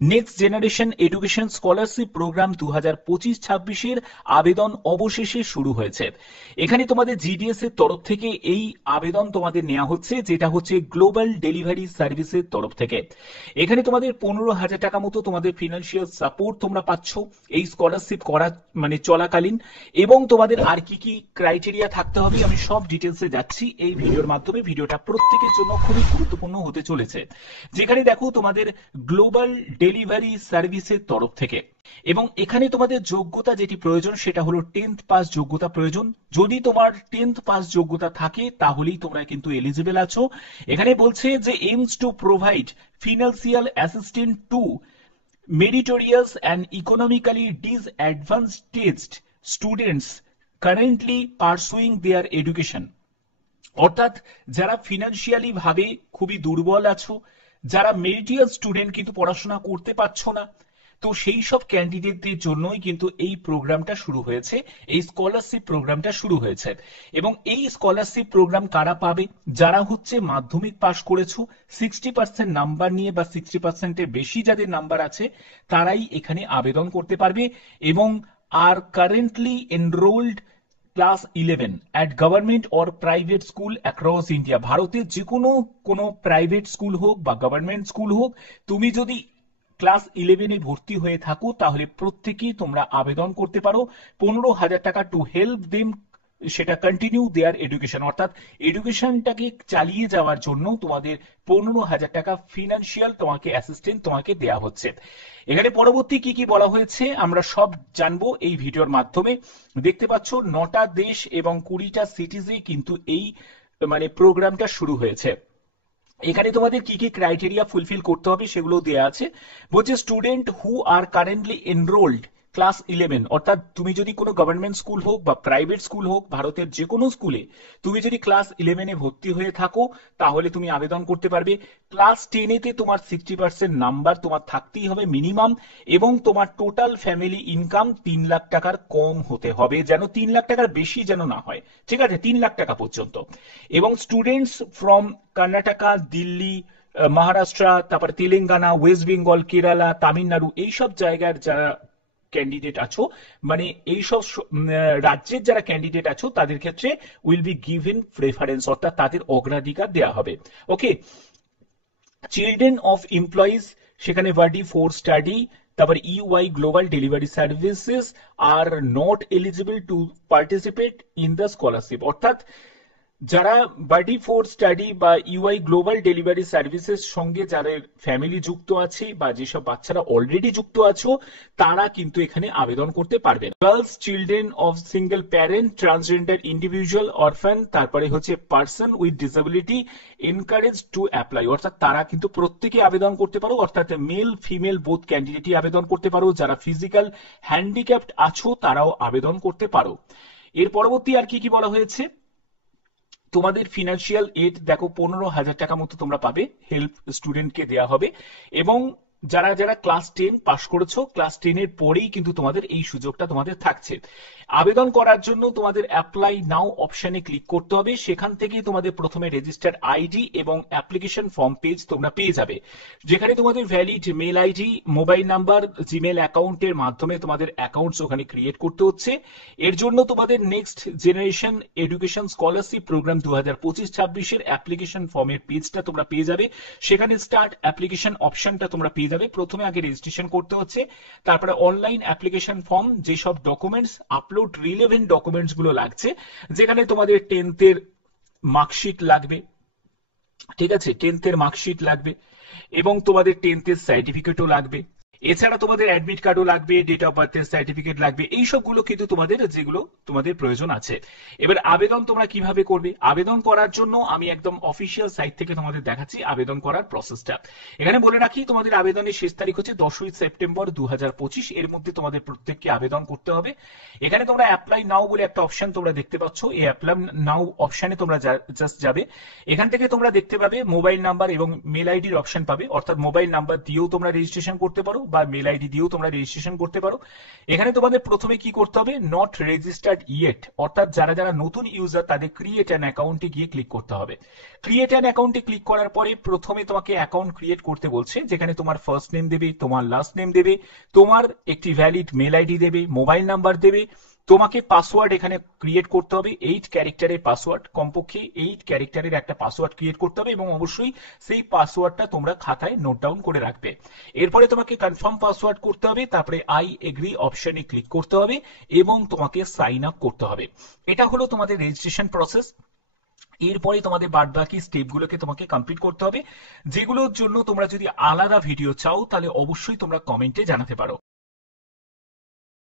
Next generation education scholarship programme 2025-26 আবেদন অবশেষে শুরু হয়েছে। এখানে তোমাদের জিডিএস এর তরফ থেকে এই আবেদন তোমাদের নেওয়া হচ্ছে, যেটা হচ্ছে গ্লোবাল ডেলিভারি সার্ভিসের তরফ থেকে। এখানে তোমাদের 15,000 টাকা মতো তোমাদের ফিনান্সিয়াল সাপোর্ট তোমরা পাচ্ছ এই স্কলারশিপ করা চলাকালীন। এবং তোমাদের আর কি কি ক্রাইটেরিয়া থাকতে হবে আমি সব ডিটেলসে যাচ্ছি এই ভিডিওর মাধ্যমে। ভিডিওটা প্রত্যেকের জন্য খুবই গুরুত্বপূর্ণ হতে চলেছে। যেখানে দেখো তোমাদের গ্লোবাল ডেলিভারি সার্ভিসের তরফ থেকে, এবং এখানে তোমাদের যোগ্যতা যেটি প্রয়োজন সেটা হলো 10th পাস যোগ্যতা প্রয়োজন। যদি তোমার 10th পাস যোগ্যতা থাকে তাহলেই তোমরা কিন্তু এলিজিবল আছো। এখানে বলছে যে aims to provide financial assistant two meritorious and economically disadvantaged students currently pursuing their education। অর্থাৎ যারা ফিনান্সিয়ালি ভাবে খুবই দুর্বল আছো, যারা মেরিটিয়াস স্টুডেন্ট কিন্তু পড়াশোনা করতে পারছো না, তো সেই সব ক্যান্ডিডেটদের জন্যই কিন্তু এই প্রোগ্রামটা শুরু হয়েছে, এই স্কলারশিপ প্রোগ্রামটা শুরু হয়েছে। এবং এই স্কলারশিপ প্রোগ্রাম কারা পাবে? যারা হচ্ছে মাধ্যমিক পাশ করেছো 60% নাম্বার নিয়ে বা 60%-এর বেশি যাদের নাম্বার আছে তারাই এখানে আবেদন করতে পারবে, এবং আর currently enrolled class 11 at government or private school across India. ভারতের যে কোনো প্রাইভেট স্কুল হোক বা গভর্নমেন্ট স্কুল হোক, তুমি যদি ক্লাস 11-এ ভর্তি হয়ে থাকো তাহলে প্রত্যেকেই তোমরা আবেদন করতে পারো 15,000 টাকা টু হেল্প দেম সেটা কন্টিনিউ দেয়ার এডুকেশন। অর্থাৎ এডুকেশনটাকে চালিয়ে যাওয়ার জন্য তোমাদের 15,000 টাকা ফিনান্সিয়াল তোমাকে অ্যাসিস্ট্যান্ট তোমাকে দেয়া হচ্ছে। এখানে পরবর্তী কি কি বলা হয়েছে আমরা সব জানবো এই ভিডিওর মাধ্যমে। দেখতে পাচ্ছ 9টা দেশ এবং 20টা সিটিজে কিন্তু এই প্রোগ্রামটা শুরু হয়েছে। এখানে তোমাদের কি কি ক্রাইটেরিয়া ফুলফিল করতে হবে সেগুলো দেয়া আছে। বলছে student who are currently enrolled class 11, অর্থাৎ তুমি যদি কোনো গভর্নমেন্ট স্কুল হোক বা প্রাইভেট স্কুল হোক, ভারতের যে কোনো স্কুলে তুমি যদি ক্লাস 11-এ ভর্তি হয়ে থাকো তাহলে তুমি আবেদন করতে পারবে। ক্লাস 10-এতে তোমার 60% নাম্বার তোমার থাকতেই হবে মিনিমাম, এবং তোমার টোটাল ফ্যামিলি ইনকাম 3 লাখ টাকার কম হতে হবে, যেন 3 লাখ টাকার বেশি যেন না হয়, ঠিক আছে, 3 লাখ টাকা পর্যন্ত। এবং স্টুডেন্টস ফ্রম কর্ণাটকা, দিল্লি, মহারাষ্ট্র, তারপরে তেলেঙ্গানা, ওয়েস্ট বেঙ্গল, কেরালা, তামিলনাড়ু, এইসব জায়গার যারা ক্যান্ডিডেট আছো, এইসব রাজ্যের যারা ক্যান্ডিডেট আছো তাদের ক্ষেত্রে উইল বি গিভেন প্রেফারেন্স, অর্থাৎ তাদের অগ্রাধিকার দেওয়া হবে। ওকে, চিলড্রেন অফ এমপ্লয়িজ সেখানে ভার্ডি ফোর স্টাডি, তারপর UI global delivery services are not eligible to participate in the scholarship. অর্থাৎ যারা বাডি ফোর স্টাডি বা ইউআই গ্লোবাল ডেলিভারি সার্ভিসেস সঙ্গে যাদের ফ্যামিলি যুক্ত আছে বা যেসব বাচ্চারা অলরেডি যুক্ত আছো তারা কিন্তু এখানে আবেদন করতে পারবেন। Girls, children of single parent, transgender individual, অরফান, তারপরে হচ্ছে person with disability encourage to apply. অর্থাৎ তারা কিন্তু প্রত্যেকে আবেদন করতে পারো, অর্থাৎ মেল ফিমেল বোথ ক্যান্ডিডেটই আবেদন করতে পারো। যারা ফিজিক্যাল হ্যান্ডিক্যাপড আছো তারাও আবেদন করতে পারো। এর পরবর্তী আর কি কি বলা হয়েছে, তোমাদের ফিনান্সিয়াল এড দেখো 15,000 টাকা মতো তোমরা পাবে, হেল্প স্টুডেন্টকে দেওয়া হবে। এবং যারা যারা ক্লাস 10 পাশ করেছো, ক্লাস 10-এর পরেই কিন্তু তোমাদের এই সুযোগটা তোমাদের থাকছে। আবেদন করার জন্য তোমাদের অ্যাপ্লাই নাও অপশনে ক্লিক করতে হবে। সেখান থেকেই তোমাদের প্রথমে রেজিস্টার আইডি এবং অ্যাপ্লিকেশন ফর্ম পেজ তোমরা পেয়ে যাবে, যেখানে তোমাদের valid mail ID, mobile number, Gmail অ্যাকাউন্টের মাধ্যমে তোমাদের অ্যাকাউন্টস ওখানে ক্রিয়েট করতে হচ্ছে। এর জন্য তোমাদের next generation education scholarship programme 2025-26-এর অ্যাপ্লিকেশন ফর্মের পেজটা তোমরা পেয়ে যাবে। সেখানে স্টার্ট অ্যাপ্লিকেশন অপশনটা তোমরা পেয়ে যাবে। প্রথমে আগে রেজিস্ট্রেশন করতে হচ্ছে, তারপরে অনলাইন অ্যাপ্লিকেশন ফর্ম, যেসব ডকুমেন্টস আপলোড রিলেভেন্ট ডকুমেন্টস গুলো লাগছে, যেখানে তোমাদের 10th-এর মার্কশিট লাগবে, ঠিক আছে, 10th-এর মার্কশিট লাগবে, এবং তোমাদের 10th-এর সার্টিফিকেটও লাগবে। এছাড়া তোমাদের অ্যাডমিট কার্ডও লাগবে, ডেট অফ বার্থের সার্টিফিকেট লাগবে, এই সবগুলো কিন্তু যেগুলো তোমাদের প্রয়োজন আছে। এবার আবেদন তোমরা কিভাবে করবে? আবেদন করার জন্য আমি একদম অফিসিয়াল সাইট থেকে তোমাদের দেখাচ্ছি আবেদন করার প্রসেসটা। এখানে বলে রাখি তোমাদের আবেদনের শেষ তারিখ হচ্ছে 10ই সেপ্টেম্বর 2025। এর মধ্যে তোমাদের প্রত্যেককে আবেদন করতে হবে। এখানে তোমরা অ্যাপ্লাই নাও বলে একটা অপশন তোমরা দেখতে পাচ্ছ, এই অ্যাপ্লাই নাও অপশনে তোমরা জাস্ট যাবে। এখান থেকে তোমরা দেখতে পাবে মোবাইল নাম্বার এবং মেল আইডির অপশন পাবে, অর্থাৎ মোবাইল নাম্বার দিয়েও তোমরা রেজিস্ট্রেশন করতে পারো বা মেল আইডি দিয়েও তোমরা রেজিস্ট্রেশন করতে পারো। এখানে তোমাদের প্রথমে কি করতে হবে, নট রেজিস্টার্ড ইয়েট, অর্থাৎ যারা যারা নতুন ইউজার তাদের ক্রিয়েট অ্যান অ্যাকাউন্টে গিয়ে ক্লিক করতে হবে। ক্রিয়েট অ্যান অ্যাকাউন্টে ক্লিক করার পরে প্রথমে তোমাকে অ্যাকাউন্ট ক্রিয়েট করতে বলছে, যেখানে তোমার ফার্স্ট নেম দেবে, তোমার লাস্ট নেম দেবে, তোমার একটি ভ্যালিড মেল আইডি দেবে, মোবাইল নাম্বার দেবে। তোমাকে পাসওয়ার্ড এখানে ক্রিয়েট করতে হবে, 8 ক্যারেক্টারের পাসওয়ার্ড, কমপক্ষে 8 ক্যারেক্টারের একটা পাসওয়ার্ড ক্রিয়েট করতে হবে এবং অবশ্যই সেই পাসওয়ার্ডটা তোমরা খাতায় নোট ডাউন করে রাখবে। এরপরে তোমাকে কনফার্ম পাসওয়ার্ড করতে হবে, তারপরে আই এগ্রি অপশনে ক্লিক করতে হবে এবং তোমাকে সাইন আপ করতে হবে। এটা হলো তোমাদের রেজিস্ট্রেশন প্রসেস। এরপরে তোমাদের বাদবাকি স্টেপগুলোকে তোমাকে কমপ্লিট করতে হবে, যেগুলোর জন্য তোমরা যদি আলাদা ভিডিও চাও তাহলে অবশ্যই তোমরা কমেন্টে জানাতে পারো।